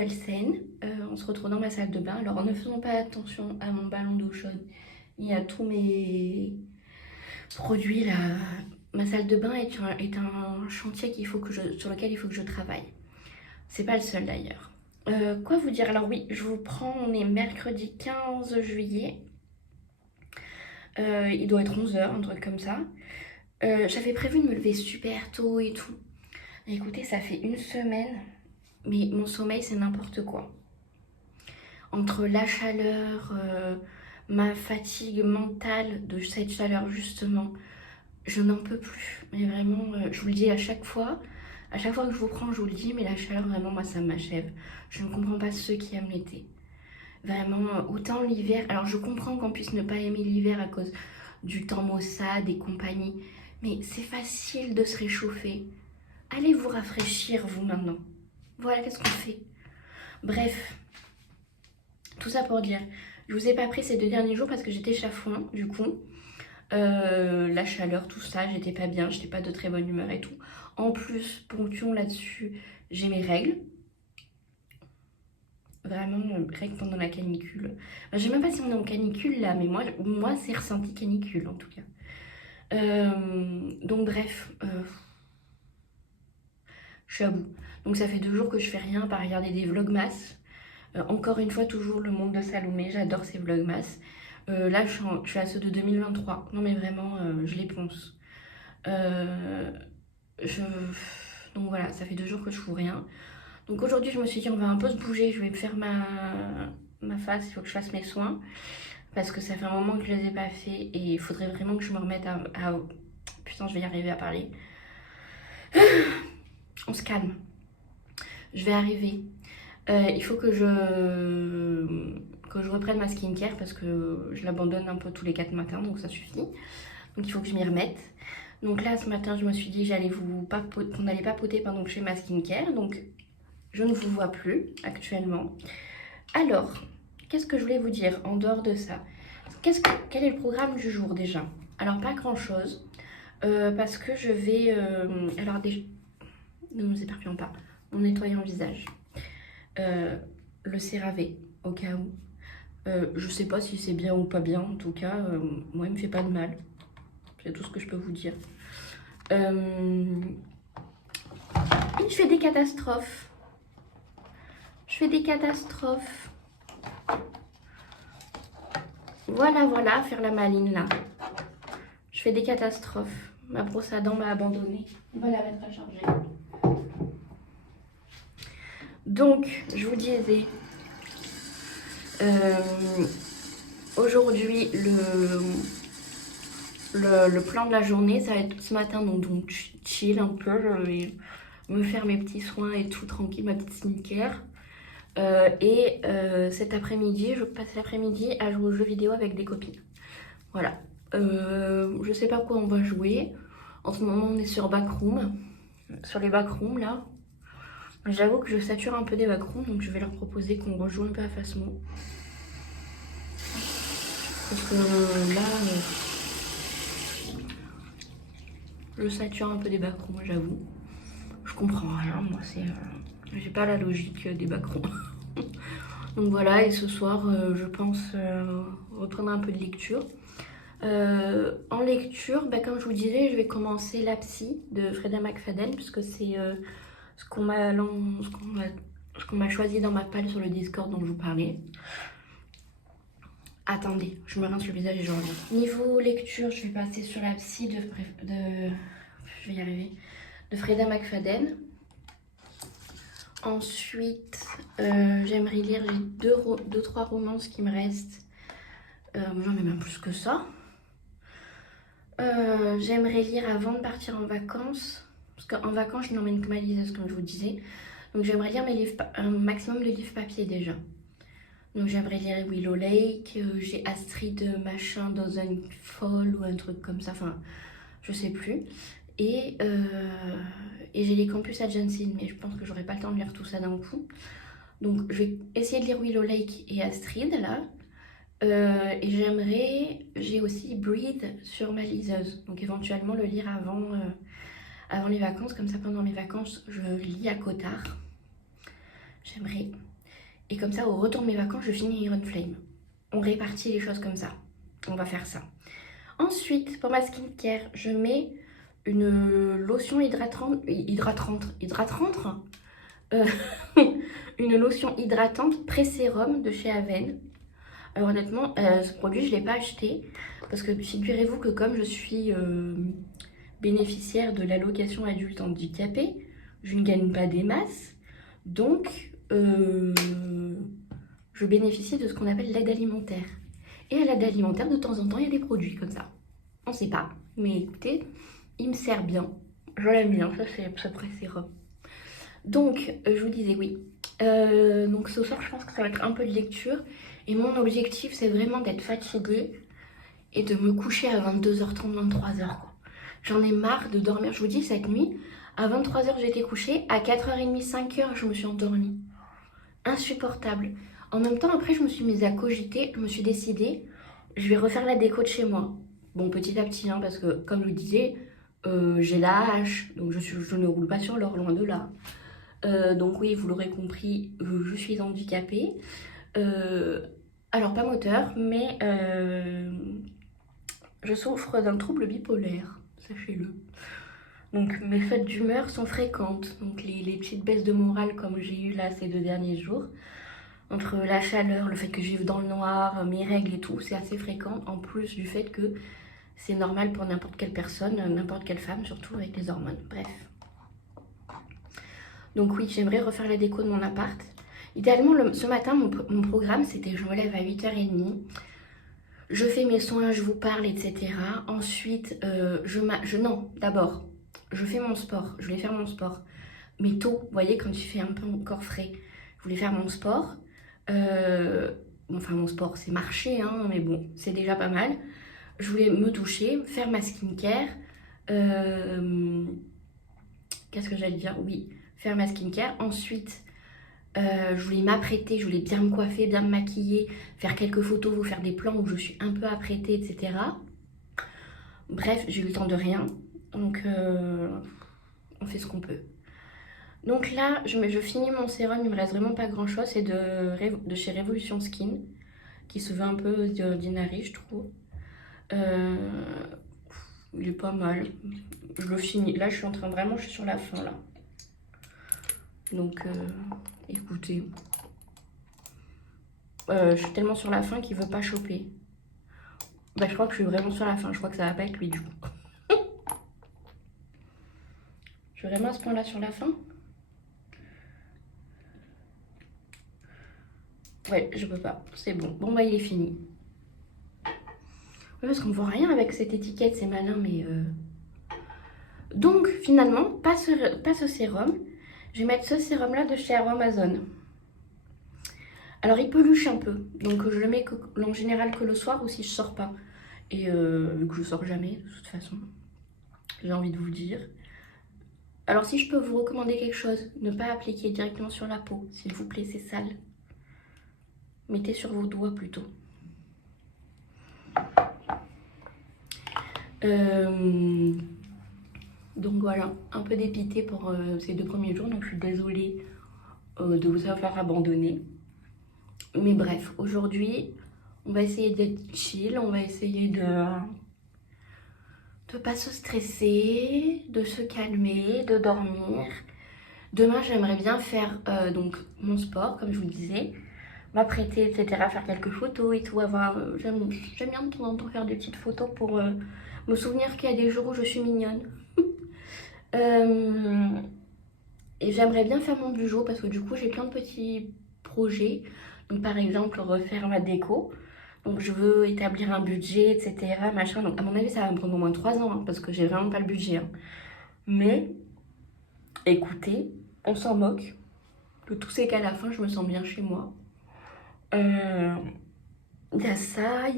nouvelle scène. On se retrouve dans ma salle de bain. Alors en ne faisant pas attention à mon ballon d'eau chaude et à tous mes produits là, ma salle de bain est un chantier sur lequel il faut que je travaille. C'est pas le seul d'ailleurs. Quoi vous dire? Alors oui, je vous prends, on est mercredi 15 juillet. Il doit être 11 h, un truc comme ça. J'avais prévu de me lever super tôt et tout. Écoutez, ça fait une semaine, mais mon sommeil c'est n'importe quoi. Entre la chaleur, ma fatigue mentale de cette chaleur justement, je n'en peux plus. Mais vraiment, je vous le dis à chaque fois que je vous prends, je vous le dis, mais la chaleur vraiment moi ça m'achève. Je ne comprends pas ceux qui aiment l'été. Vraiment, autant l'hiver, alors je comprends qu'on puisse ne pas aimer l'hiver à cause du temps maussade et compagnie, mais c'est facile de se réchauffer. Allez vous rafraîchir vous maintenant. Voilà, qu'est-ce qu'on fait? Bref, tout ça pour dire, je vous ai pas pris ces 2 derniers jours parce que j'étais chafouin du coup. La chaleur, tout ça, j'étais pas bien, j'étais pas de très bonne humeur et tout. En plus, ponction là-dessus, j'ai mes règles. Vraiment, règles pendant la canicule. Enfin, je sais même pas si on est en canicule là, mais moi c'est ressenti canicule en tout cas. Donc bref, je suis à bout. Donc ça fait 2 jours que je fais rien par regarder des vlogmas. Encore une fois, toujours le monde de Salomé, j'adore ces vlogmas. Là, je suis à ceux de 2023. Non mais vraiment, je les ponce. Je... Donc voilà, ça fait 2 jours que je fous rien. Donc aujourd'hui, je me suis dit, on va un peu se bouger. Je vais me faire ma face, il faut que je fasse mes soins. Parce que ça fait un moment que je les ai pas fait. Et il faudrait vraiment que je me remette à... Putain, je vais y arriver à parler. On se calme. Je vais arriver. Il faut que je reprenne ma skincare parce que je l'abandonne un peu tous les 4 matins, donc ça suffit. Donc il faut que je m'y remette. Donc là, ce matin, je me suis dit qu'on allait papoter pendant que je fais ma skincare. Donc je ne vous vois plus actuellement. Alors, qu'est-ce que je voulais vous dire en dehors de ça? Quel est le programme du jour déjà? Alors pas grand-chose. Parce que je vais... alors déjà, ne nous éparpillons pas. On nettoie le visage. Le CeraVe au cas où. Je sais pas si c'est bien ou pas bien, en tout cas, moi il me fait pas de mal. C'est tout ce que je peux vous dire. Je fais des catastrophes. Voilà, faire la maline là. Je fais des catastrophes. Ma brosse à dents m'a abandonnée. On va la mettre à charger. Donc, je vous disais, aujourd'hui, le plan de la journée, ça va être ce matin, donc chill un peu. Je vais me faire mes petits soins et tout tranquille, ma petite skincare. Cet après-midi, je passe l'après-midi à jouer aux jeux vidéo avec des copines. Voilà. Je sais pas quoi on va jouer. En ce moment, on est sur Backroom. Sur les Backrooms, là. J'avoue que je sature un peu des Backrooms, donc je vais leur proposer qu'on rejoue un peu à Phasmo. Parce que là, je sature un peu des Backrooms, j'avoue. Je comprends rien, moi, j'ai pas la logique des Backrooms. Donc voilà, et ce soir, je pense reprendre un peu de lecture. En lecture, comme je vous disais, je vais commencer La Psy de Freda McFadden, puisque c'est ce qu'on m'a choisi dans ma palle sur le Discord dont je vous parlais. Attendez, je me rince le visage et je reviens. Niveau lecture, je vais passer sur La Psy je vais y arriver, de Freda McFadden. Ensuite, j'aimerais lire les 2-3 romances qui me restent. J'en ai même plus que ça. J'aimerais lire avant de partir en vacances. Parce qu'en vacances, je n'emmène que ma liseuse, comme je vous disais. Donc j'aimerais lire un maximum de livres papier déjà. Donc j'aimerais lire Willow Lake. J'ai Astrid machin dans un folle ou un truc comme ça. Enfin, je sais plus. Et j'ai les Campus Agency, mais je pense que j'aurai pas le temps de lire tout ça d'un coup. Donc je vais essayer de lire Willow Lake et Astrid là. Et j'ai aussi Breathe sur ma liseuse. Donc éventuellement le lire avant les vacances. Comme ça pendant mes vacances, je lis à Cotard. J'aimerais Et comme ça, au retour de mes vacances, je finis Iron Flame. On répartit les choses comme ça. On va faire ça. Ensuite, pour ma skincare, je mets une lotion hydratante, euh, une lotion hydratante pré-sérum de chez Aven. Alors honnêtement, ce produit, je ne l'ai pas acheté parce que figurez-vous que comme je suis bénéficiaire de l'allocation adulte handicapé, je ne gagne pas des masses. Donc, je bénéficie de ce qu'on appelle l'aide alimentaire. Et à l'aide alimentaire, de temps en temps, il y a des produits comme ça. On ne sait pas, mais écoutez, il me sert bien. Je l'aime bien, ça c'est pré-sérum. Donc, je vous disais oui. Donc ce soir, je pense que ça va être un peu de lecture. Et mon objectif, c'est vraiment d'être fatiguée et de me coucher à 22h30, 23h. J'en ai marre de dormir. Je vous dis, cette nuit, à 23h, j'étais couchée. À 4h30, 5h, je me suis endormie. Insupportable. En même temps, après, je me suis mise à cogiter. Je me suis décidée, je vais refaire la déco de chez moi. Bon, petit à petit, hein, parce que, comme je vous disais, j'ai la hache. Donc, je ne roule pas sur l'or, loin de là. Donc oui, vous l'aurez compris, je suis handicapée. Alors pas moteur, mais je souffre d'un trouble bipolaire, sachez-le. Donc mes fêtes d'humeur sont fréquentes. Donc les petites baisses de morale comme j'ai eu là ces 2 derniers jours, entre la chaleur, le fait que je vive dans le noir, mes règles et tout, c'est assez fréquent. En plus du fait que c'est normal pour n'importe quelle personne, n'importe quelle femme, surtout avec les hormones. Bref. Donc oui, j'aimerais refaire la déco de mon appart. Idéalement, ce matin, mon programme, c'était je me lève à 8h30. Je fais mes soins, je vous parle, etc. Ensuite, d'abord, je fais mon sport. Je voulais faire mon sport. Mais tôt, vous voyez, quand il fait un peu encore frais, je voulais faire mon sport. Enfin, mon sport, c'est marcher, hein, mais bon, c'est déjà pas mal. Je voulais me doucher, faire ma skincare. Qu'est-ce que j'allais dire? Oui, faire ma skincare. Ensuite, je voulais m'apprêter, je voulais bien me coiffer, bien me maquiller, faire quelques photos, vous faire des plans où je suis un peu apprêtée, etc. Bref, j'ai eu le temps de rien. Donc, on fait ce qu'on peut. Donc là, je finis mon sérum, il me reste vraiment pas grand-chose. C'est de chez Révolution Skin, qui se veut un peu d'Ordinary, je trouve. Il est pas mal. Je le finis. Là, je suis sur la fin, là. Donc, écoutez. Je suis tellement sur la fin qu'il veut pas choper. Bah, je crois que je suis vraiment sur la fin. Je crois que ça va pas être lui, du coup. Je suis vraiment à ce point-là sur la fin. Ouais, je peux pas. C'est bon. Bon, bah, il est fini. Ouais, parce qu'on voit rien avec cette étiquette. C'est malin, mais... Donc, finalement, pas ce sérum. Je vais mettre ce sérum-là de chez Aromazone. Alors, il peluche un peu. Donc, je le mets en général que le soir ou si je sors pas. Et vu que je sors jamais, de toute façon, j'ai envie de vous dire. Alors, si je peux vous recommander quelque chose, ne pas appliquer directement sur la peau. S'il vous plaît, c'est sale. Mettez sur vos doigts plutôt. Donc voilà, un peu dépité pour ces 2 premiers jours. Donc je suis désolée de vous avoir abandonné. Mais bref, aujourd'hui, on va essayer d'être chill. On va essayer de pas se stresser, de se calmer, de dormir. Demain, j'aimerais bien faire donc mon sport, comme je vous le disais. M'apprêter, etc. Faire quelques photos et tout. J'aime bien de temps en temps faire des petites photos pour me souvenir qu'il y a des jours où je suis mignonne. Et j'aimerais bien faire mon bureau parce que du coup j'ai plein de petits projets. Donc par exemple refaire ma déco. Donc je veux établir un budget, etc. Machin. Donc à mon avis ça va me prendre au moins 3 ans hein, parce que j'ai vraiment pas le budget. Hein. Mais écoutez, on s'en moque. Le tout c'est qu'à la fin je me sens bien chez moi. Il y a ça,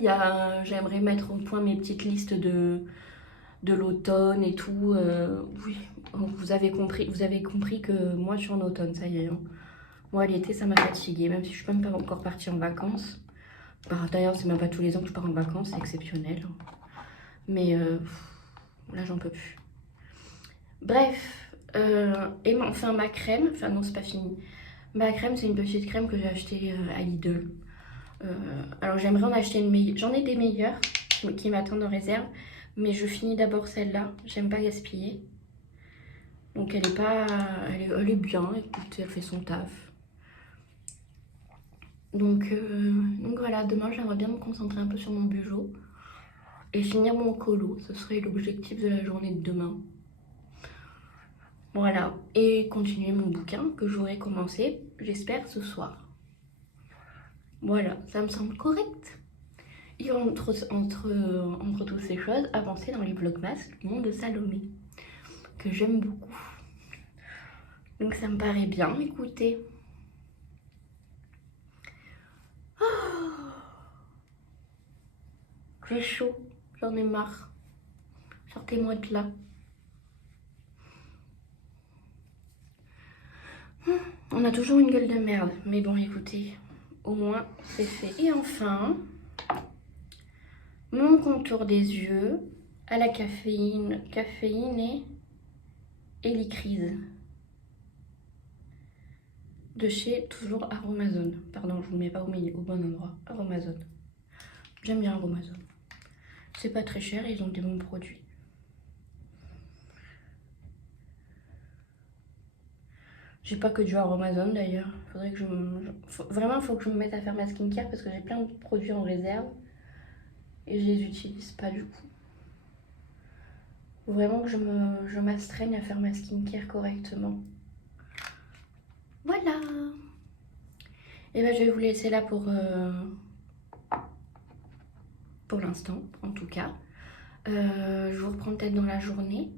j'aimerais mettre au point mes petites listes de l'automne et tout. Oui, vous avez compris que moi je suis en automne, ça y est. Hein. Moi l'été ça m'a fatiguée, même si je suis même pas encore partie en vacances. D'ailleurs c'est même pas tous les ans que je pars en vacances, c'est exceptionnel. Mais là j'en peux plus. Bref, et enfin ma crème, enfin non c'est pas fini. Ma crème, c'est une petite crème que j'ai achetée à Lidl. Alors j'aimerais en acheter une meilleure. J'en ai des meilleures qui m'attendent en réserve. Mais je finis d'abord celle-là. J'aime pas gaspiller. Donc elle est pas... Elle est bien, écoute, elle fait son taf. Donc voilà, demain j'aimerais bien me concentrer un peu sur mon bujo. Et finir mon colo. Ce serait l'objectif de la journée de demain. Voilà. Et continuer mon bouquin que j'aurai commencé, j'espère, ce soir. Voilà, ça me semble correct. Et entre toutes ces choses, avancer dans les vlogmas du monde de Salomé, que j'aime beaucoup. Donc ça me paraît bien, écoutez. J'ai chaud, j'en ai marre. Sortez-moi de là. On a toujours une gueule de merde, mais bon, écoutez, au moins c'est fait. Et enfin, mon contour des yeux à la caféine et l'icrise de chez toujours Aromazone. Pardon, je vous le mets pas au bon endroit. Aromazone. J'aime bien Aromazone. C'est pas très cher et ils ont des bons produits. J'ai pas que du Aromazone d'ailleurs. Faudrait que vraiment, il faut que je me mette à faire ma skincare parce que j'ai plein de produits en réserve et je les utilise pas du coup. Faut vraiment que je m'astreigne à faire ma skincare correctement. Voilà. Et ben je vais vous laisser là pour l'instant, en tout cas. Je vous reprends peut-être dans la journée.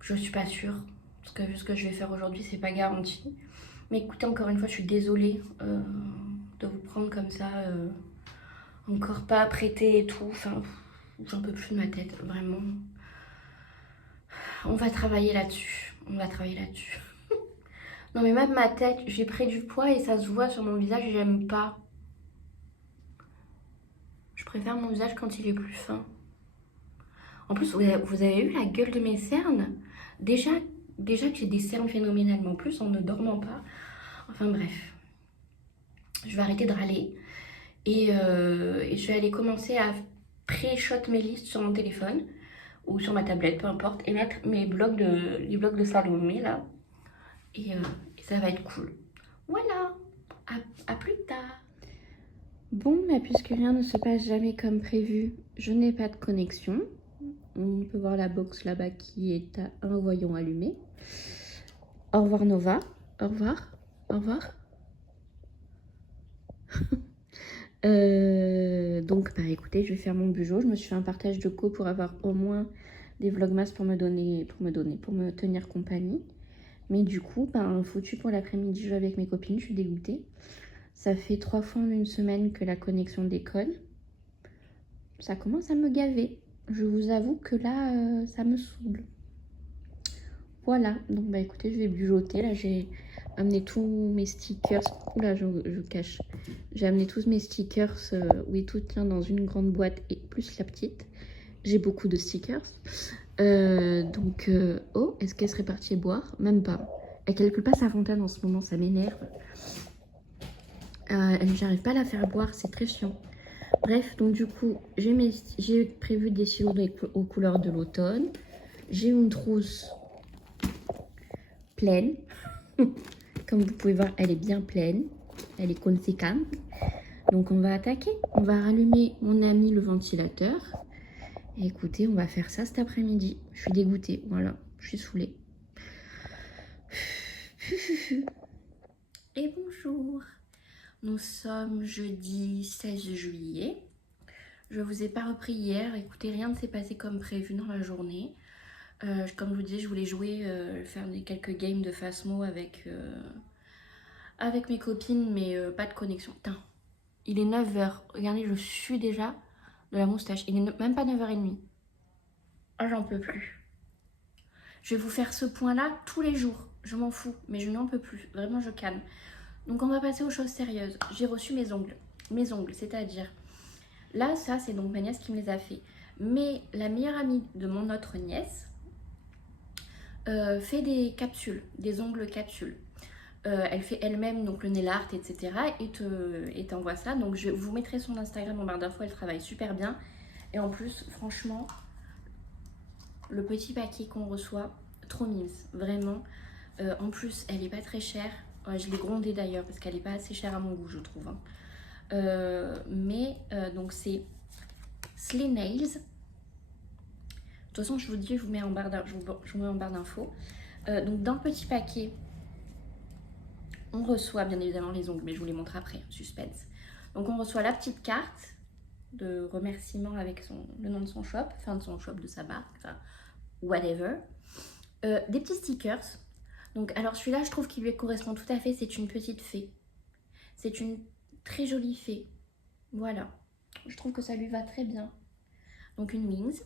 Je suis pas sûre. Parce que vu ce que je vais faire aujourd'hui, c'est pas garanti. Mais écoutez, encore une fois, je suis désolée de vous prendre comme ça. Encore pas apprêtée et tout. Enfin, j'en peux plus de ma tête, vraiment. On va travailler là-dessus. On va travailler là-dessus. Non mais même ma tête, j'ai pris du poids et ça se voit sur mon visage et j'aime pas. Je préfère mon visage quand il est plus fin. En plus, vous avez eu la gueule de mes cernes. Déjà que j'ai des cernes phénoménalement plus en ne dormant pas. Enfin bref. Je vais arrêter de râler. Et je vais aller commencer à pré-shot mes listes sur mon téléphone. Ou sur ma tablette, peu importe. Et mettre les blogs de Salomé là. Et ça va être cool. Voilà. À plus tard. Bon, mais puisque rien ne se passe jamais comme prévu, je n'ai pas de connexion. On peut voir la box là-bas qui est à un voyant allumé. Au revoir Nova. Au revoir. Au revoir. Donc, bah écoutez, je vais faire mon bujo. Je me suis fait un partage de co pour avoir au moins des vlogmas pour me tenir compagnie. Mais du coup, ben, foutu pour l'après-midi, je vais avec mes copines, je suis dégoûtée. Ça fait 3 fois en une semaine que la connexion déconne. Ça commence à me gaver. Je vous avoue que là, ça me saoule. Voilà, donc bah écoutez, je vais bujoter. Là, j'ai amené tous mes stickers. Oula, je cache. J'ai amené tous mes stickers, oui, tout tient dans une grande boîte et plus la petite. J'ai beaucoup de stickers. Oh, est-ce qu'elle serait partie boire? Même pas. Elle calcule pas sa fontaine en ce moment, ça m'énerve. J'arrive pas à la faire boire, c'est très chiant. Bref, donc du coup, j'ai prévu des stylos aux couleurs de l'automne. J'ai une trousse pleine. Comme vous pouvez voir, elle est bien pleine. Elle est conséquente. Donc on va attaquer. On va rallumer mon ami le ventilateur. Et écoutez, on va faire ça cet après-midi. Je suis dégoûtée, voilà. Je suis saoulée. Et bonjour. Nous sommes jeudi 16 juillet. Je vous ai pas repris hier. Écoutez, rien ne s'est passé comme prévu dans la journée. Comme je vous disais, je voulais jouer, faire quelques games de Phasmo avec mes copines, mais pas de connexion. Putain, il est 9h. Regardez, je suis déjà de la moustache. Il est même pas 9h30. Ah, j'en peux plus. Je vais vous faire ce point-là tous les jours. Je m'en fous, mais je n'en peux plus. Vraiment, je calme. Donc, on va passer aux choses sérieuses. J'ai reçu mes ongles. Mes ongles, c'est-à-dire... Là, ça, c'est donc ma nièce qui me les a fait. Mais la meilleure amie de mon autre nièce fait des capsules, des ongles capsules. Elle fait elle-même donc le nail art, etc. Et t'envoie ça. Donc je vous mettrai son Instagram en barre d'infos, elle travaille super bien. Et en plus, franchement, le petit paquet qu'on reçoit, trop mimes, vraiment. En plus, elle est pas très chère. Ouais, je l'ai grondée d'ailleurs parce qu'elle est pas assez chère à mon goût, je trouve. Hein. Donc c'est Slay Nails. De toute façon, je vous dis, je vous mets en barre d'infos. Donc dans le petit paquet, on reçoit bien évidemment les ongles, mais je vous les montre après, suspense. Donc on reçoit la petite carte de remerciement avec le nom de son shop, enfin de son shop, de sa marque, enfin whatever. Des petits stickers. Donc alors celui-là, je trouve qu'il lui correspond tout à fait, c'est une petite fée. C'est une très jolie fée. Voilà. Je trouve que ça lui va très bien. Donc une wings.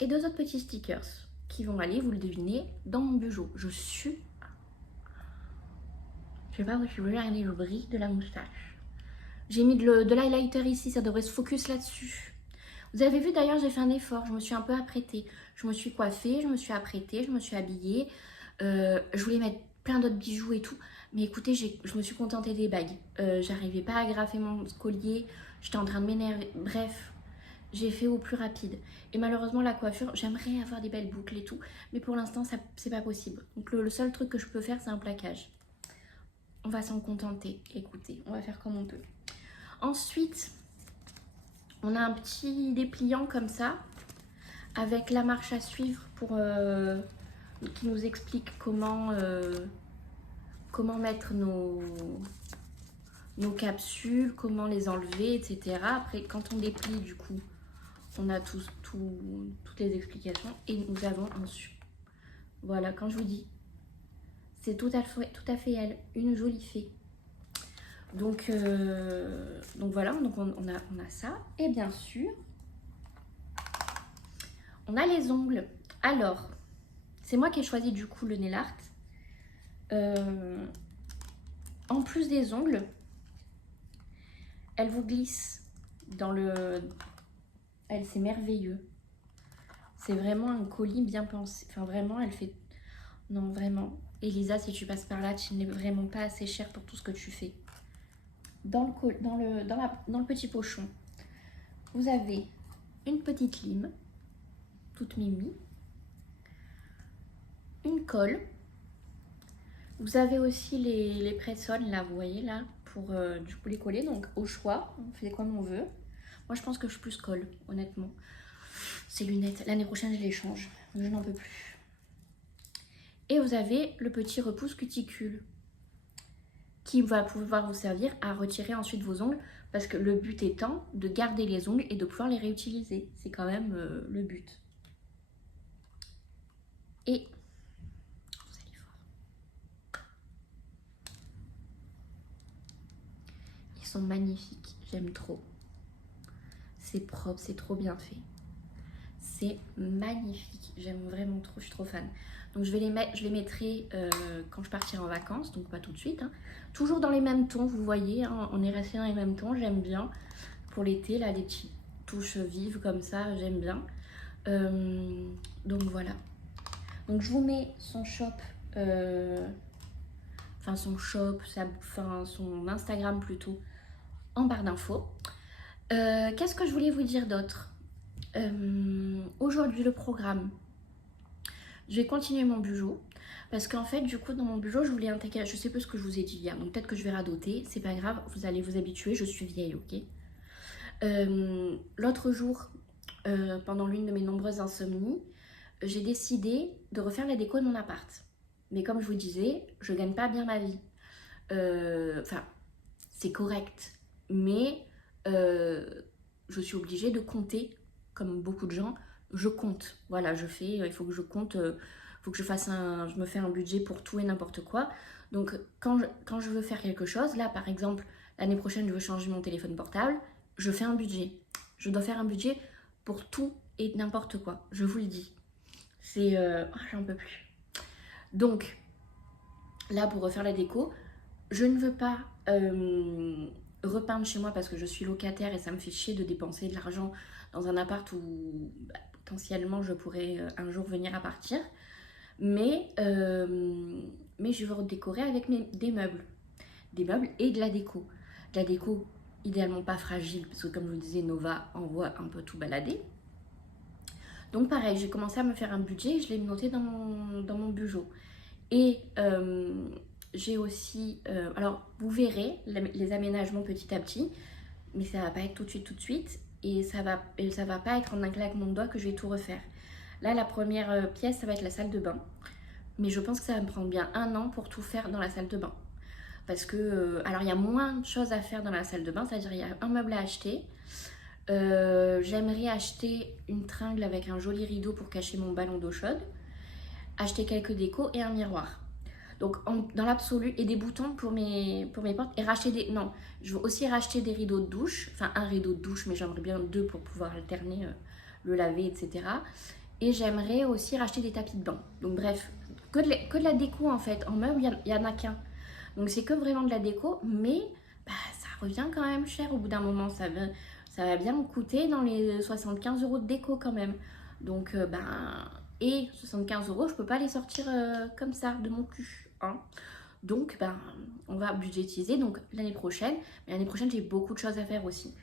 Et 2 autres petits stickers qui vont aller, vous le devinez, dans mon bijou. Je sais pas si vous regardez le bris de la moustache. J'ai mis de l'highlighter ici, ça devrait se focus là-dessus. Vous avez vu d'ailleurs, j'ai fait un effort, je me suis un peu apprêtée. Je me suis coiffée, je me suis apprêtée, je me suis habillée. Je voulais mettre plein d'autres bijoux et tout. Mais écoutez, je me suis contentée des bagues. J'arrivais pas à agrafer mon collier, j'étais en train de m'énerver. Bref, j'ai fait au plus rapide. Et malheureusement, la coiffure, j'aimerais avoir des belles boucles et tout. Mais pour l'instant, c'est pas possible. Donc le seul truc que je peux faire, c'est un plaquage. On va s'en contenter. Écoutez, on va faire comme on peut. Ensuite, on a un petit dépliant comme ça, avec la marche à suivre qui nous explique comment mettre nos capsules, comment les enlever, etc. Après, quand on déplie, du coup, on a toutes les explications. Et nous avons un Voilà, quand je vous dis, c'est tout à fait elle, une jolie fée. Donc voilà, donc on a ça. Et bien sûr, on a les ongles. Alors, c'est moi qui ai choisi du coup le nail art. En plus des ongles, elle vous glisse dans le... c'est merveilleux. C'est vraiment un colis bien pensé. Enfin vraiment, elle fait... Non, vraiment. Elisa, si tu passes par là, tu n'es vraiment pas assez chère pour tout ce que tu fais. Dans le petit pochon, vous avez une petite lime, toute mimi, une colle. Vous avez aussi les press-on, là, vous voyez, là, pour du coup les coller. Donc, au choix, on fait comme on veut. Moi, je pense que je plus colle, honnêtement. Ces lunettes, l'année prochaine, je les change. Je n'en peux plus. Et vous avez le petit repousse cuticule qui va pouvoir vous servir à retirer ensuite vos ongles parce que le but étant de garder les ongles et de pouvoir les réutiliser. C'est quand même le but. Et vous allez voir. Ils sont magnifiques, j'aime trop. C'est propre, c'est trop bien fait. C'est magnifique, j'aime vraiment trop, je suis trop fan. Donc je les mettrai quand je partirai en vacances, donc pas tout de suite. Hein. Toujours dans les mêmes tons, vous voyez, hein, on est resté dans les mêmes tons, j'aime bien. Pour l'été, là, des petites touches vives comme ça, j'aime bien. Donc voilà. Donc je vous mets son shop, son Instagram plutôt, en barre d'infos. Qu'est-ce que je voulais vous dire d'autre ? Aujourd'hui, le programme. Je vais continuer mon bijou parce qu'en fait, du coup, dans mon bijou, je voulais intégrer. Je sais plus ce que je vous ai dit hier, donc peut-être que je vais radoter. C'est pas grave, vous allez vous habituer. Je suis vieille, ok. L'autre jour, pendant l'une de mes nombreuses insomnies, j'ai décidé de refaire la déco de mon appart. Mais comme je vous disais, je gagne pas bien ma vie. Enfin, c'est correct, mais je suis obligée de compter, comme beaucoup de gens. Je compte, voilà, il faut que je compte, faut que je me fais un budget pour tout et n'importe quoi. Donc quand je veux faire quelque chose, là par exemple, l'année prochaine je veux changer mon téléphone portable, je fais un budget. Je dois faire un budget pour tout et n'importe quoi, je vous le dis. C'est... j'en peux plus. Donc, là pour refaire la déco, je ne veux pas repeindre chez moi parce que je suis locataire et ça me fait chier de dépenser de l'argent dans un appart où potentiellement je pourrais un jour venir à partir. Mais mais je veux redécorer avec des meubles. Des meubles et de la déco. De la déco, idéalement pas fragile, parce que comme je vous disais, Nova envoie un peu tout balader. Donc pareil, j'ai commencé à me faire un budget et je l'ai noté dans mon budget. Et j'ai aussi, alors vous verrez les aménagements petit à petit, mais ça va pas être tout de suite, et ça va pas être en un claquement de doigts que je vais tout refaire. Là, la première pièce, ça va être la salle de bain, mais je pense que ça va me prendre bien 1 an pour tout faire dans la salle de bain. Parce que, alors il y a moins de choses à faire dans la salle de bain, c'est-à-dire il y a un meuble à acheter. J'aimerais acheter une tringle avec un joli rideau pour cacher mon ballon d'eau chaude, acheter quelques décos et un miroir. Donc dans l'absolu, et des boutons pour mes portes, et racheter des... Non, je veux aussi racheter des rideaux de douche, enfin un rideau de douche, mais j'aimerais bien 2 pour pouvoir alterner, le laver, etc. Et j'aimerais aussi racheter des tapis de bain. Donc bref, que de la déco en fait. En meuble, il y en a qu'un. Donc c'est que vraiment de la déco, mais bah, ça revient quand même cher au bout d'un moment. Ça va bien me coûter dans les 75 € de déco quand même. Donc et 75 €, je peux pas les sortir comme ça de mon cul. Hein. Donc on va budgétiser donc l'année prochaine. Mais l'année prochaine, j'ai beaucoup de choses à faire aussi.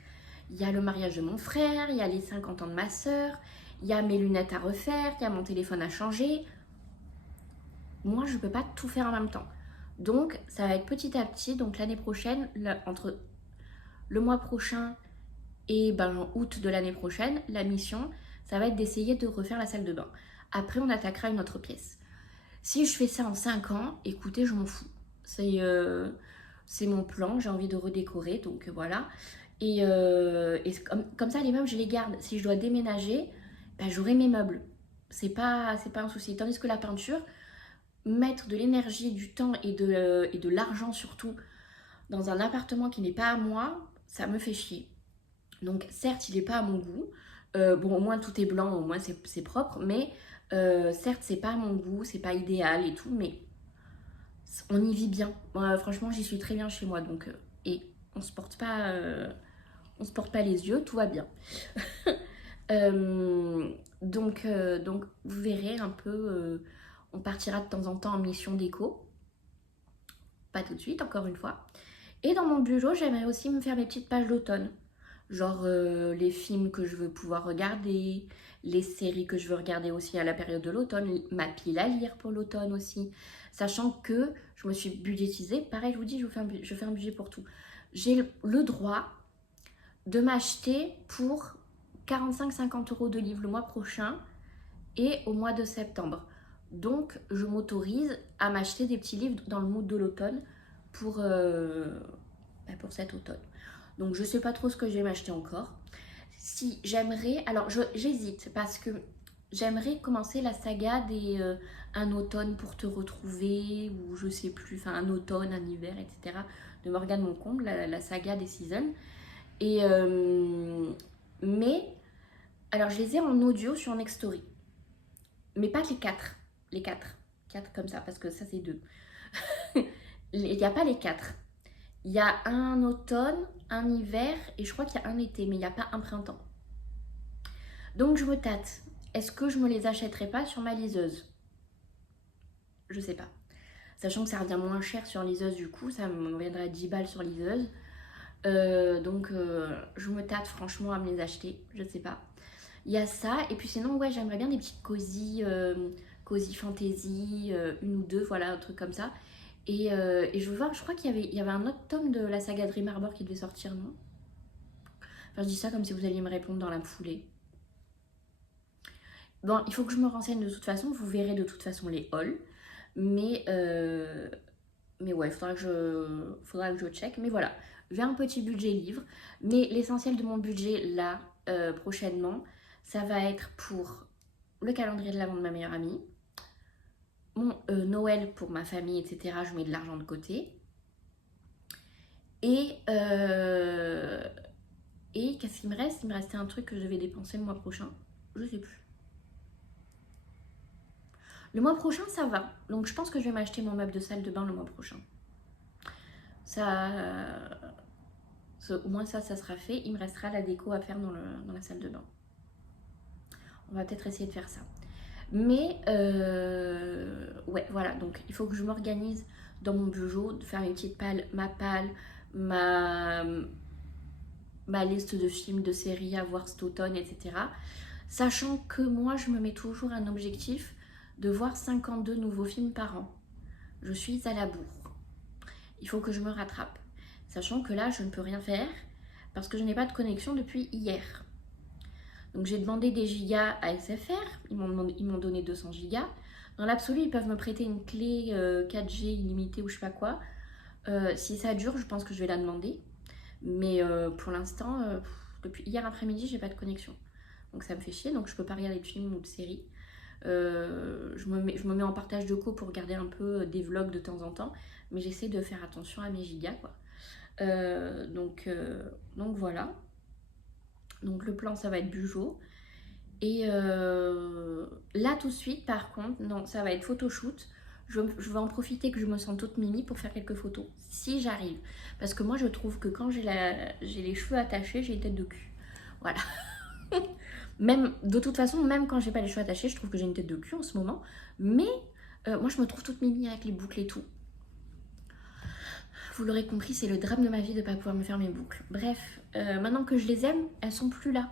Il y a le mariage de mon frère, il y a les 50 ans de ma soeur, il y a mes lunettes à refaire, il y a mon téléphone à changer. Moi, je peux pas tout faire en même temps. Donc, ça va être petit à petit. Donc, l'année prochaine, entre le mois prochain et août de l'année prochaine, la mission, ça va être d'essayer de refaire la salle de bain. Après, on attaquera une autre pièce. Si je fais ça en 5 ans, écoutez, je m'en fous. C'est mon plan, j'ai envie de redécorer, donc voilà. Et comme ça, les meubles, je les garde. Si je dois déménager, j'aurai mes meubles. C'est pas un souci. Tandis que la peinture, mettre de l'énergie, du temps et de l'argent surtout dans un appartement qui n'est pas à moi, ça me fait chier. Donc certes, il n'est pas à mon goût. Bon, au moins tout est blanc, au moins c'est propre, mais certes, c'est pas à mon goût, c'est pas idéal et tout, mais on y vit bien. Franchement, j'y suis très bien chez moi, donc et on se porte pas les yeux, tout va bien. Donc vous verrez un peu, on partira de temps en temps en mission déco. Pas tout de suite, encore une fois. Et dans mon bureau, j'aimerais aussi me faire mes petites pages d'automne. Genre les films que je veux pouvoir regarder, les séries que je veux regarder aussi à la période de l'automne, ma pile à lire pour l'automne aussi. Sachant que je me suis budgétisée, pareil, je vous dis, je fais un budget pour tout. J'ai le droit de m'acheter pour 45-50 € de livres le mois prochain et au mois de septembre. Donc, je m'autorise à m'acheter des petits livres dans le mood de l'automne pour cet automne. Donc, je ne sais pas trop ce que je vais m'acheter encore. Si j'aimerais... Alors, j'hésite parce que j'aimerais commencer la saga des Un automne pour te retrouver, ou je sais plus, enfin un automne, un hiver, etc. de Morgane Moncomble, la saga des seasons. Et, mais, alors je les ai en audio sur Nextory. Mais pas les 4. Les 4. 4 comme ça, parce que ça c'est 2. Il n'y a pas les 4. Il y a un automne, un hiver, et je crois qu'il y a un été, mais il n'y a pas un printemps. Donc je me tâte. Est-ce que je me les achèterai pas sur ma liseuse? Je sais pas. Sachant que ça revient moins cher sur liseuse du coup, ça me reviendrait 10 balles sur liseuse. Donc je me tâte franchement à me les acheter, je sais pas. Il y a ça, et puis sinon ouais, j'aimerais bien des petites cozy fantasy, 1 ou 2, voilà, un truc comme ça. Et je veux voir, je crois qu'il y avait un autre tome de la saga Dream Harbor qui devait sortir, non? Enfin, je dis ça comme si vous alliez me répondre dans la foulée. Bon, il faut que je me renseigne de toute façon, vous verrez de toute façon les hauls. Mais ouais, faudra que je check. Mais voilà, j'ai un petit budget livre. Mais l'essentiel de mon budget, là, prochainement, ça va être pour le calendrier de l'avant de ma meilleure amie, mon Noël pour ma famille, etc. Je mets de l'argent de côté. Et qu'est-ce qu'il me reste? Il me restait un truc que je vais dépenser le mois prochain. Je sais plus. Le mois prochain, ça va. Donc, je pense que je vais m'acheter mon meuble de salle de bain le mois prochain. Au moins ça sera fait. Il me restera la déco à faire dans la salle de bain. On va peut-être essayer de faire ça. Mais ouais, voilà, donc il faut que je m'organise dans mon bureau, de faire une petite palle, ma, ma liste de films, de séries à voir cet automne, etc. Sachant que moi, je me mets toujours un objectif de voir 52 nouveaux films par an. Je suis à la bourre. Il faut que je me rattrape. Sachant que là, je ne peux rien faire parce que je n'ai pas de connexion depuis hier. Donc j'ai demandé des gigas à SFR, ils m'ont donné 200 gigas. Dans l'absolu, ils peuvent me prêter une clé 4G illimitée ou je sais pas quoi. Si ça dure, je pense que je vais la demander. Mais pour l'instant, depuis hier après-midi, j'ai pas de connexion. Donc ça me fait chier, donc je peux pas regarder de films ou de séries. Je me mets en partage de co pour regarder un peu des vlogs de temps en temps. Mais j'essaie de faire attention à mes gigas, quoi. Donc voilà. Donc le plan, ça va être Bugeaud. Et là, tout de suite, par contre, non, ça va être photoshoot. Je vais en profiter que je me sens toute mimi pour faire quelques photos, si j'arrive. Parce que moi, je trouve que quand j'ai les cheveux attachés, j'ai une tête de cul. Voilà. Même, de toute façon, même quand j'ai pas les cheveux attachés, je trouve que j'ai une tête de cul en ce moment. Mais moi, je me trouve toute mimi avec les boucles et tout. Vous l'aurez compris, c'est le drame de ma vie de ne pas pouvoir me faire mes boucles. Bref, maintenant que je les aime, elles sont plus là.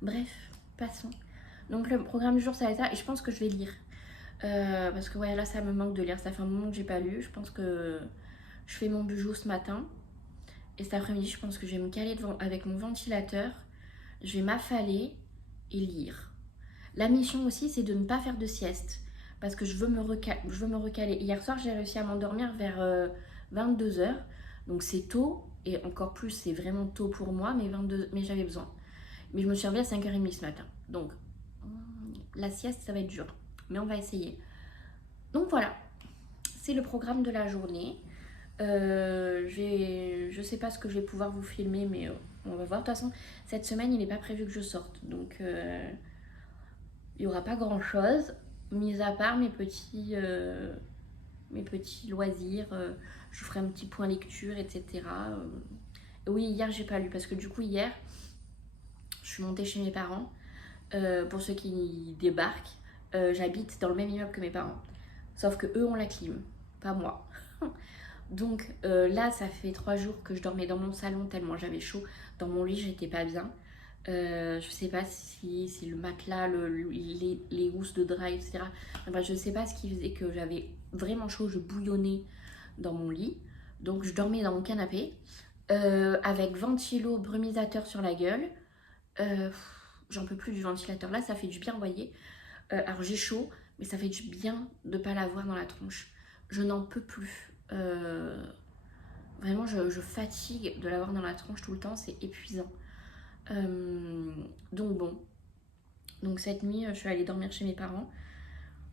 Bref, passons. Donc le programme du jour, ça va être ça. Et je pense que je vais lire. Parce que ouais, là, ça me manque de lire. Ça fait un moment que j'ai pas lu. Je pense que je fais mon bugeot ce matin. Et cet après-midi, je pense que je vais me caler avec mon ventilateur. Je vais m'affaler et lire. La mission aussi, c'est de ne pas faire de sieste. Parce que je veux me recaler. Hier soir, j'ai réussi à m'endormir vers 22 h. Donc c'est tôt. Et encore plus, c'est vraiment tôt pour moi. Mais j'avais besoin. Mais je me suis réveillée à 5h30 ce matin. Donc, la sieste, ça va être dur. Mais on va essayer. Donc voilà, c'est le programme de la journée. Je sais pas ce que je vais pouvoir vous filmer, mais on va voir. De toute façon, cette semaine, il n'est pas prévu que je sorte. Donc, il n'y aura pas grand-chose, mis à part mes petits loisirs. Je vous ferai un petit point lecture, etc. Oui, hier, j'ai pas lu parce que du coup, hier, je suis montée chez mes parents. Pour ceux qui débarquent, j'habite dans le même immeuble que mes parents. Sauf que eux ont la clim, pas moi. Donc là, ça fait 3 jours que je dormais dans mon salon tellement j'avais chaud. Dans mon lit, j'étais pas bien. Je sais pas si le matelas, les housses de drap, etc. Enfin, je sais pas ce qui faisait que j'avais vraiment chaud. Je bouillonnais dans mon lit. Donc je dormais dans mon canapé avec ventilo brumisateur sur la gueule. J'en peux plus du ventilateur. Là, ça fait du bien, vous voyez. Alors j'ai chaud, mais ça fait du bien de ne pas l'avoir dans la tronche. Je n'en peux plus. Vraiment, je fatigue de l'avoir dans la tronche tout le temps. C'est épuisant. Donc bon. Donc cette nuit, je suis allée dormir chez mes parents.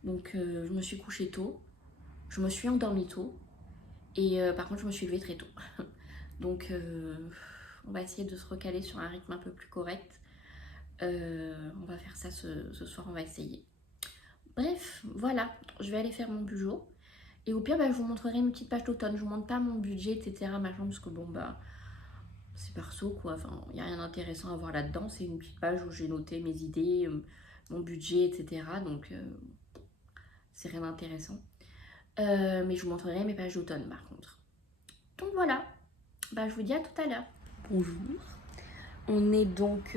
Donc je me suis couchée tôt. Je me suis endormie tôt. Et par contre, je me suis levée très tôt. Donc on va essayer de se recaler sur un rythme un peu plus correct. On va faire ça ce soir, on va essayer. Bref, voilà, je vais aller faire mon bugeot. Et au pire, je vous montrerai une petite page d'automne. Je vous montre pas mon budget, etc. Machin, parce que bon, c'est perso, quoi. Enfin, il n'y a rien d'intéressant à voir là-dedans. C'est une petite page où j'ai noté mes idées, mon budget, etc. Donc, c'est rien d'intéressant. Mais je vous montrerai mes pages d'automne, par contre. Donc voilà, je vous dis à tout à l'heure. Bonjour. On est donc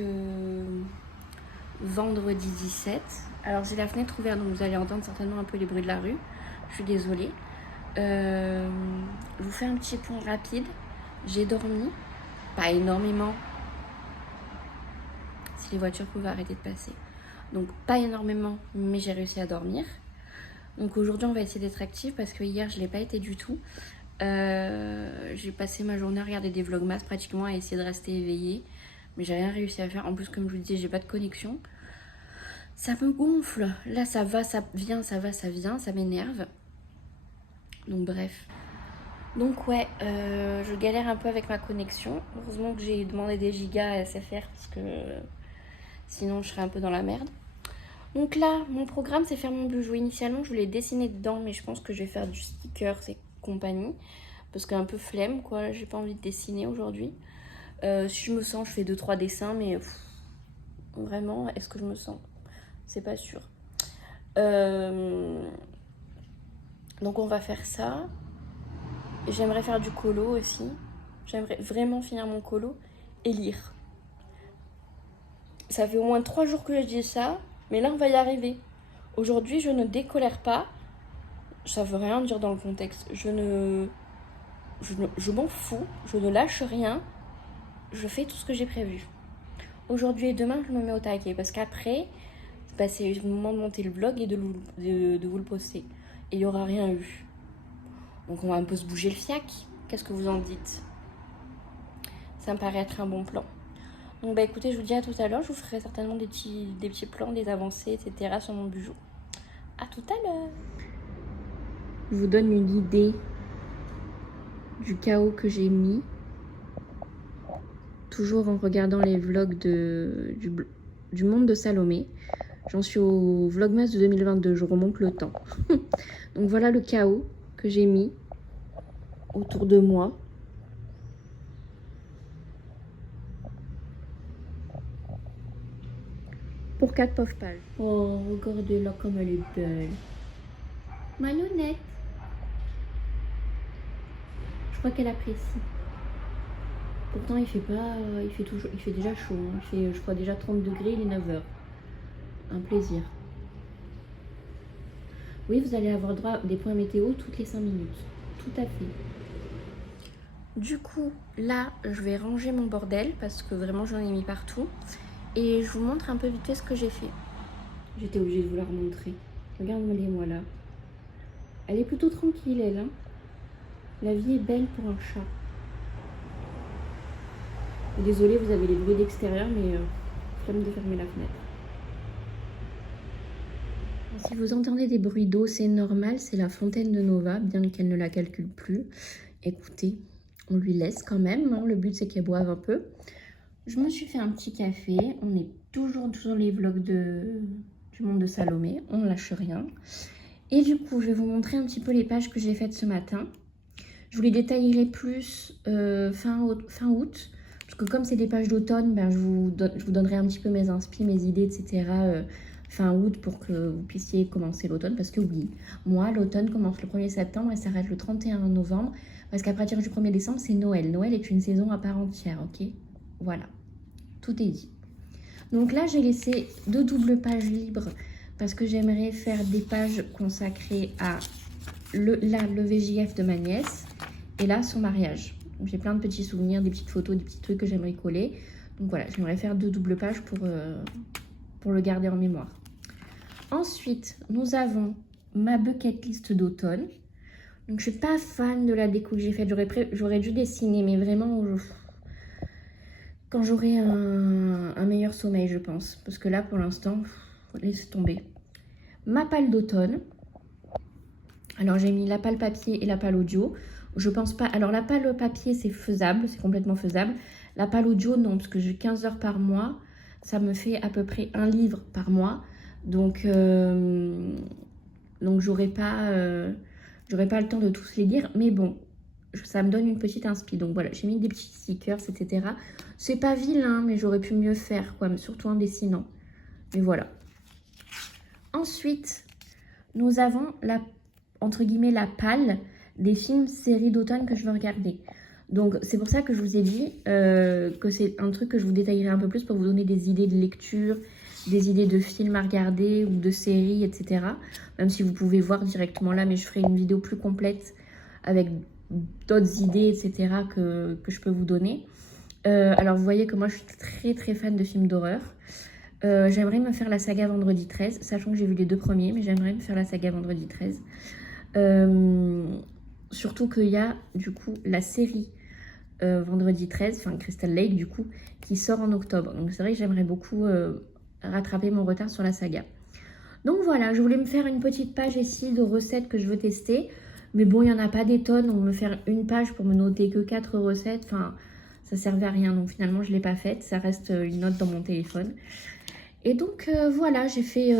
vendredi 17. Alors j'ai la fenêtre ouverte, donc vous allez entendre certainement un peu les bruits de la rue. Je suis désolée. Je vous fais un petit point rapide. J'ai dormi, pas énormément. Si les voitures pouvaient arrêter de passer. Donc pas énormément, mais j'ai réussi à dormir. Donc aujourd'hui on va essayer d'être actif parce que hier je l'ai pas été du tout. J'ai passé ma journée à regarder des vlogmas pratiquement, à essayer de rester éveillée. Mais j'ai rien réussi à faire. En plus, comme je vous le disais, j'ai pas de connexion. Ça me gonfle. Là, ça va, ça vient, ça va, ça vient. Ça m'énerve. Donc bref. Donc ouais, je galère un peu avec ma connexion. Heureusement que j'ai demandé des gigas à SFR parce que sinon je serais un peu dans la merde. Donc là, mon programme, c'est faire mon bugeot. Initialement, je voulais dessiner dedans, mais je pense que je vais faire du sticker, et compagnie. Parce qu'un peu flemme, quoi. J'ai pas envie de dessiner aujourd'hui. Si je me sens, je fais 2-3 dessins, mais vraiment, est-ce que je me sens? C'est pas sûr. Donc on va faire ça. J'aimerais faire du colo aussi. J'aimerais vraiment finir mon colo et lire. Ça fait au moins 3 jours que je dis ça, mais là on va y arriver. Aujourd'hui je ne décolère pas. Ça veut rien dire dans le contexte. Je m'en fous, je ne lâche rien. Je fais tout ce que j'ai prévu. Aujourd'hui et demain je me mets au taquet parce qu'après, bah, c'est le moment de monter le vlog et de vous le poster. Et il n'y aura rien eu. Donc on va un peu se bouger le fiac. Qu'est-ce que vous en dites? Ça me paraît être un bon plan. Donc bah écoutez, je vous dis à tout à l'heure. Je vous ferai certainement des petits plans, des avancées, etc. sur mon bijou. À tout à l'heure. Je vous donne une idée du chaos que j'ai mis. Toujours en regardant les vlogs du monde de Salomé. J'en suis au vlogmas de 2022, je remonte le temps. Donc voilà le chaos que j'ai mis autour de moi. Pour 4 pauvres pages. Oh, regardez-la comme elle est belle. Marionnette. Je crois qu'elle apprécie. Pourtant il fait déjà chaud. Il fait je crois déjà 30 degrés, il est 9 h. Un plaisir. Oui, vous allez avoir droit à des points météo toutes les 5 minutes. Tout à fait. Du coup, là, je vais ranger mon bordel parce que vraiment j'en ai mis partout. Et je vous montre un peu vite fait ce que j'ai fait. J'étais obligée de vous la remontrer. Regarde-moi là. Elle est plutôt tranquille, elle. Hein. La vie est belle pour un chat. Désolée, vous avez les bruits d'extérieur, mais flemme de fermer la fenêtre. Si vous entendez des bruits d'eau, c'est normal, c'est la fontaine de Nova, bien qu'elle ne la calcule plus. Écoutez, on lui laisse quand même, hein. Le but c'est qu'elle boive un peu. Je me suis fait un petit café, on est toujours dans les vlogs du monde de Salomé, on ne lâche rien. Et du coup, je vais vous montrer un petit peu les pages que j'ai faites ce matin. Je vous les détaillerai plus fin août, parce que comme c'est des pages d'automne, ben, je vous donnerai un petit peu mes inspi, mes idées, etc. Fin août pour que vous puissiez commencer l'automne. Parce que oui, moi, l'automne commence le 1er septembre et s'arrête le 31 novembre. Parce qu'à partir du 1er décembre, c'est Noël. Noël est une saison à part entière, ok? Voilà, tout est dit. Donc là, j'ai laissé 2 doubles pages libres parce que j'aimerais faire des pages consacrées à le VJF de ma nièce et là, son mariage. J'ai plein de petits souvenirs, des petites photos, des petits trucs que j'aimerais coller. Donc voilà, j'aimerais faire 2 doubles pages pour le garder en mémoire. Ensuite, nous avons ma bucket list d'automne. Donc je suis pas fan de la déco que j'ai faite. J'aurais dû dessiner, mais vraiment quand j'aurai un meilleur sommeil, je pense. Parce que là, pour l'instant, laissez tomber. Ma palle d'automne. Alors j'ai mis la palle papier et la palle audio. Je pense pas. Alors la palle papier, c'est faisable, c'est complètement faisable. La palle audio, non, parce que j'ai 15 heures par mois. Ça me fait à peu près un livre par mois. Donc j'aurai pas le temps de tous les lire. Mais bon, ça me donne une petite inspi. Donc voilà, j'ai mis des petits stickers, etc. C'est pas vilain, mais j'aurais pu mieux faire, quoi. Surtout en dessinant. Mais voilà. Ensuite, nous avons entre guillemets la palle des films, séries d'automne que je veux regarder. Donc c'est pour ça que je vous ai dit que c'est un truc que je vous détaillerai un peu plus pour vous donner des idées de lecture, des idées de films à regarder ou de séries, etc. Même si vous pouvez voir directement là, mais je ferai une vidéo plus complète avec d'autres idées, etc. que je peux vous donner. Alors vous voyez que moi je suis très très fan de films d'horreur. J'aimerais me faire la saga Vendredi 13, sachant que j'ai vu les 2 premiers, mais j'aimerais me faire la saga Vendredi 13. Surtout qu'il y a du coup la série Vendredi 13, enfin Crystal Lake du coup, qui sort en octobre. Donc c'est vrai que j'aimerais beaucoup rattraper mon retard sur la saga. Donc voilà, je voulais me faire une petite page ici de recettes que je veux tester. Mais bon, il n'y en a pas des tonnes. On va me faire une page pour me noter que 4 recettes. Enfin, ça servait à rien. Donc finalement, je ne l'ai pas faite. Ça reste une note dans mon téléphone. Et donc voilà, j'ai fait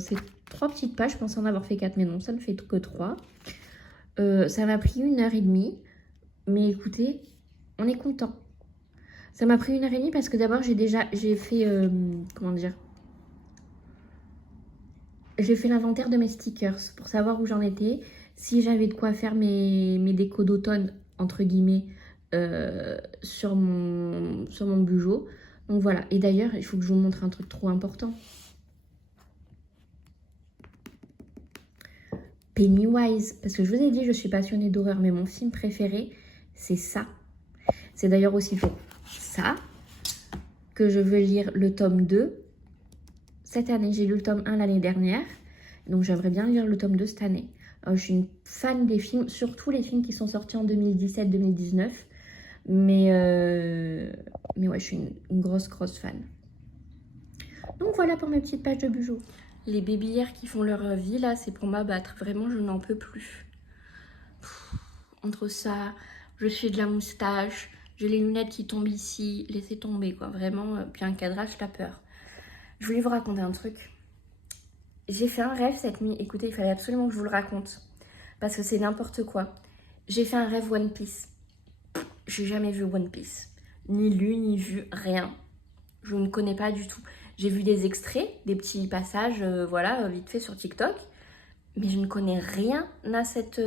ces 3 petites pages. Je pensais en avoir fait 4, mais non, ça ne fait que 3. Ça m'a pris 1h30. Mais écoutez, on est content. Ça m'a pris 1h30 parce que d'abord, j'ai fait... comment dire ? J'ai fait l'inventaire de mes stickers pour savoir où j'en étais, si j'avais de quoi faire mes décos d'automne, entre guillemets, sur mon bugeot. Donc voilà. Et d'ailleurs, il faut que je vous montre un truc trop important. Pennywise, parce que je vous ai dit, je suis passionnée d'horreur, mais mon film préféré, c'est ça. C'est d'ailleurs aussi pour ça que je veux lire le tome 2 cette année. J'ai lu le tome 1 l'année dernière, donc j'aimerais bien lire le tome 2 cette année. Je suis une fan des films, surtout les films qui sont sortis en 2017-2019. Mais ouais, je suis une grosse fan. Donc voilà pour mes petites pages de bijoux. Les bébillères qui font leur vie, là, c'est pour m'abattre. Vraiment, je n'en peux plus. Entre ça, je suis de la moustache, j'ai les lunettes qui tombent ici, laissez tomber, quoi. Vraiment, puis un cadrage, la peur. Je voulais vous raconter un truc. J'ai fait un rêve cette nuit. Écoutez, il fallait absolument que je vous le raconte. Parce que c'est n'importe quoi. J'ai fait un rêve One Piece. J'ai jamais vu One Piece. Ni lu, ni vu, rien. Je ne connais pas du tout. J'ai vu des extraits, des petits passages, voilà, vite fait sur TikTok. Mais je ne connais rien à cet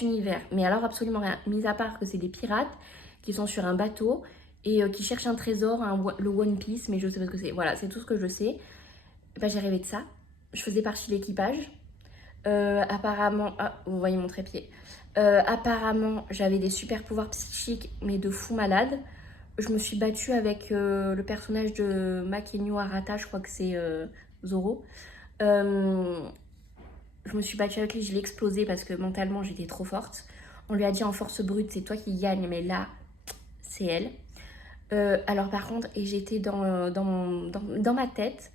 univers. Mais alors absolument rien. Mis à part que c'est des pirates qui sont sur un bateau et qui cherchent un trésor, le One Piece, mais je sais pas ce que c'est. Voilà, c'est tout ce que je sais. Ben, j'ai rêvé de ça. Je faisais partie de l'équipage. Apparemment... Ah, vous voyez mon trépied. Apparemment, j'avais des super pouvoirs psychiques, mais de fou malade. Je me suis battue avec le personnage de Makenyo Arata, je crois que c'est Zoro. Je me suis battue avec lui, je l'ai explosé parce que mentalement j'étais trop forte. On lui a dit en force brute, c'est toi qui gagne, mais là, c'est elle. Alors par contre, et j'étais dans ma tête,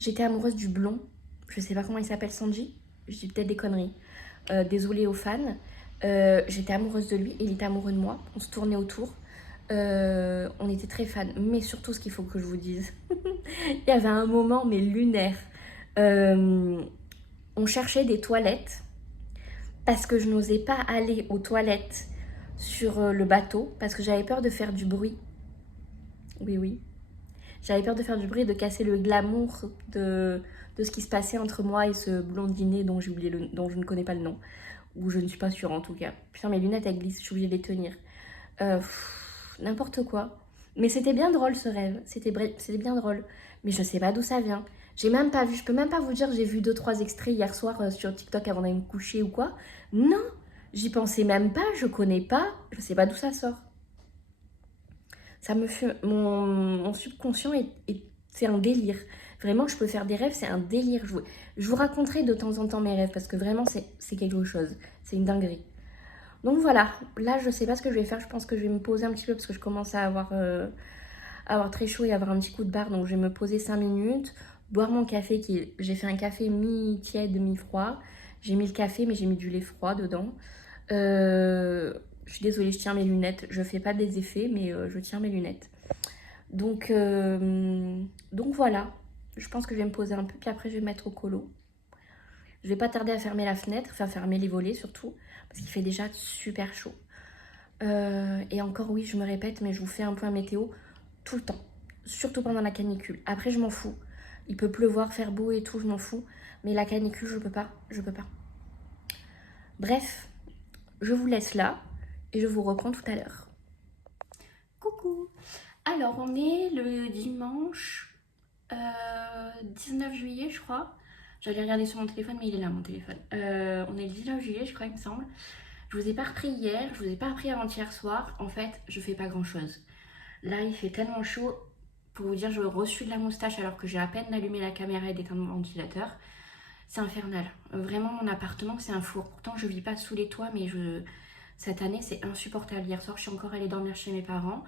j'étais amoureuse du blond. Je sais pas comment il s'appelle, Sanji. Je dis peut-être des conneries. Désolée aux fans. J'étais amoureuse de lui et il était amoureux de moi. On se tournait autour. On était très fans. Mais surtout, ce qu'il faut que je vous dise, il y avait un moment, mais lunaire. On cherchait des toilettes parce que je n'osais pas aller aux toilettes sur le bateau parce que j'avais peur de faire du bruit. Oui, oui. J'avais peur de faire du bruit, de casser le glamour de ce qui se passait entre moi et ce blondinet dont dont je ne connais pas le nom. Ou je ne suis pas sûre en tout cas. Putain, mes lunettes elles glissent, je suis obligée de les tenir. N'importe quoi. Mais c'était bien drôle ce rêve. C'était bien drôle. Mais je sais pas d'où ça vient. J'ai même pas vu, je peux même pas vous dire, j'ai vu 2-3 extraits hier soir sur TikTok avant d'aller me coucher ou quoi. Non, j'y pensais même pas, je connais pas, je sais pas d'où ça sort. Ça me fait. Mon subconscient c'est un délire. Vraiment, je peux faire des rêves, c'est un délire. Je vous raconterai de temps en temps mes rêves parce que vraiment, c'est quelque chose. C'est une dinguerie. Donc voilà, là, je sais pas ce que je vais faire. Je pense que je vais me poser un petit peu parce que je commence à avoir très chaud et avoir un petit coup de barre. Donc je vais me poser 5 minutes, boire mon café. J'ai fait un café mi-tiède, mi-froid. J'ai mis le café, mais j'ai mis du lait froid dedans. Je suis désolée, je tiens mes lunettes. Je fais pas des effets, mais je tiens mes lunettes. Donc voilà. Je pense que je vais me poser un peu, puis après je vais me mettre au colo. Je vais pas tarder à fermer la fenêtre, enfin fermer les volets surtout, parce qu'il fait déjà super chaud. Et encore oui, je me répète, mais je vous fais un point météo tout le temps. Surtout pendant la canicule. Après, je m'en fous. Il peut pleuvoir, faire beau et tout, je m'en fous. Mais la canicule, je peux pas. Bref, je vous laisse là et je vous reprends tout à l'heure. Coucou. Alors, on est le dimanche 19 juillet, je crois. J'allais regarder sur mon téléphone, mais il est là, mon téléphone. On est le 19 juillet, je crois, il me semble. Je vous ai pas repris hier, je vous ai pas repris avant-hier soir. En fait, je fais pas grand-chose. Là, il fait tellement chaud. Pour vous dire, je reçus de la moustache alors que j'ai à peine allumé la caméra et d'éteindre mon ventilateur. C'est infernal. Vraiment, mon appartement, c'est un four. Pourtant, je vis pas sous les toits, mais cette année, c'est insupportable. Hier soir, je suis encore allée dormir chez mes parents.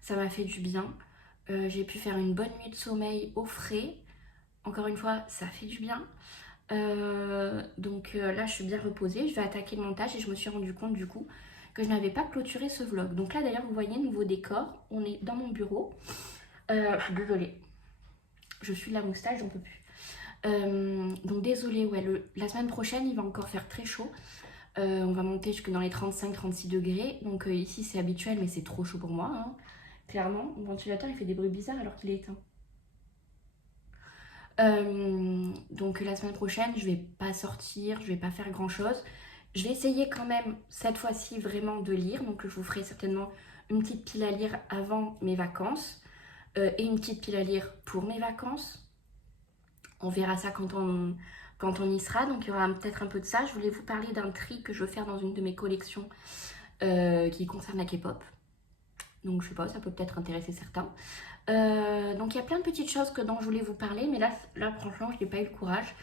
Ça m'a fait du bien. J'ai pu faire une bonne nuit de sommeil au frais. Encore une fois, ça fait du bien. Donc là, je suis bien reposée. Je vais attaquer le montage et je me suis rendu compte du coup que je n'avais pas clôturé ce vlog. Donc là, d'ailleurs, vous voyez, nouveau décor. On est dans mon bureau. Désolée. Je suis de la moustache, j'en peux plus. Donc désolée, ouais, la semaine prochaine, il va encore faire très chaud. On va monter jusque dans les 35-36 degrés. Donc ici, c'est habituel, mais c'est trop chaud pour moi. Hein. Clairement, mon ventilateur, il fait des bruits bizarres alors qu'il est éteint. Donc la semaine prochaine, je vais pas sortir, je vais pas faire grand chose. Je vais essayer quand même cette fois-ci vraiment de lire. Donc je vous ferai certainement une petite pile à lire avant mes vacances et une petite pile à lire pour mes vacances. On verra ça quand on y sera. Donc il y aura peut-être un peu de ça. Je voulais vous parler d'un tri que je veux faire dans une de mes collections qui concerne la K-pop. Donc je sais pas, ça peut peut-être intéresser certains. Donc il y a plein de petites choses dont je voulais vous parler, mais là franchement je n'ai pas eu le courage.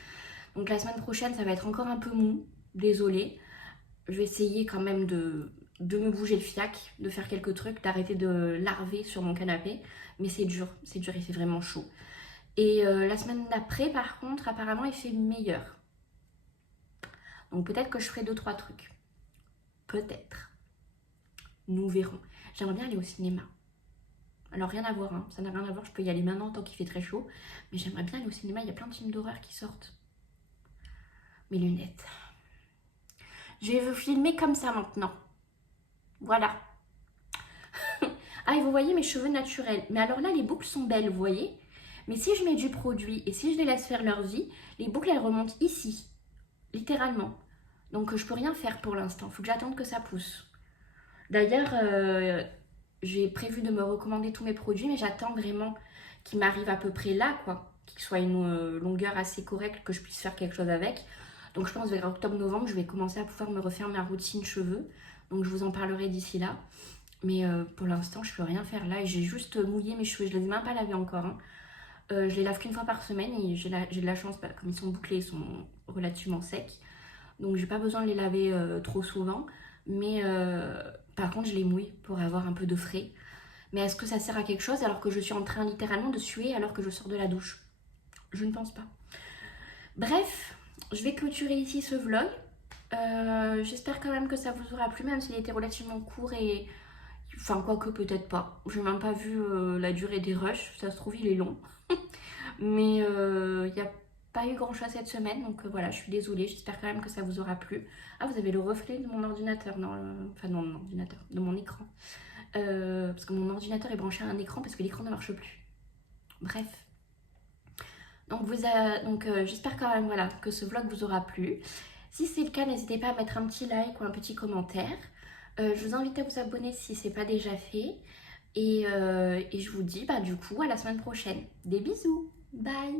Donc la semaine prochaine ça va être encore un peu mou, désolée. Je vais essayer quand même de me bouger le fiac, de faire quelques trucs, d'arrêter de larver sur mon canapé. Mais c'est dur et c'est vraiment chaud. Et la semaine d'après par contre apparemment il fait meilleur. Donc peut-être que je ferai 2-3 trucs. Peut-être. Nous verrons. J'aimerais bien aller au cinéma. Alors rien à voir, hein. Ça n'a rien à voir, je peux y aller maintenant tant qu'il fait très chaud. Mais j'aimerais bien aller au cinéma, il y a plein de films d'horreur qui sortent. Mes lunettes. Je vais vous filmer comme ça maintenant. Voilà. Ah et vous voyez mes cheveux naturels. Mais alors là les boucles sont belles, vous voyez. Mais si je mets du produit et si je les laisse faire leur vie, les boucles elles remontent ici. Littéralement. Donc je peux rien faire pour l'instant, faut que j'attende que ça pousse. D'ailleurs, j'ai prévu de me recommander tous mes produits, mais j'attends vraiment qu'ils m'arrivent à peu près là, quoi. Qu'ils soient une longueur assez correcte, que je puisse faire quelque chose avec. Donc je pense vers octobre-novembre, je vais commencer à pouvoir me refaire ma routine cheveux. Donc je vous en parlerai d'ici là. Mais pour l'instant, je peux rien faire là. Et j'ai juste mouillé mes cheveux, je les ai même pas lavés encore, hein. Je les lave qu'une fois par semaine et j'ai de la chance, comme ils sont bouclés, ils sont relativement secs. Donc j'ai pas besoin de les laver trop souvent. Mais par contre, je les mouille pour avoir un peu de frais. Mais est-ce que ça sert à quelque chose alors que je suis en train littéralement de suer alors que je sors de la douche? Je ne pense pas. Bref, je vais clôturer ici ce vlog. J'espère quand même que ça vous aura plu, même s'il était relativement court et... Enfin, quoique peut-être pas. Je n'ai même pas vu la durée des rushs. Ça se trouve, il est long. Mais il n'y a pas eu grand chose cette semaine. Donc voilà, je suis désolée. J'espère quand même que ça vous aura plu. Ah, vous avez le reflet de mon ordinateur. Non, enfin, non, mon ordinateur. De mon écran. Parce que mon ordinateur est branché à un écran parce que l'écran ne marche plus. Bref. Donc, j'espère quand même voilà, que ce vlog vous aura plu. Si c'est le cas, n'hésitez pas à mettre un petit like ou un petit commentaire. Je vous invite à vous abonner si ce n'est pas déjà fait. Et je vous dis du coup à la semaine prochaine. Des bisous. Bye.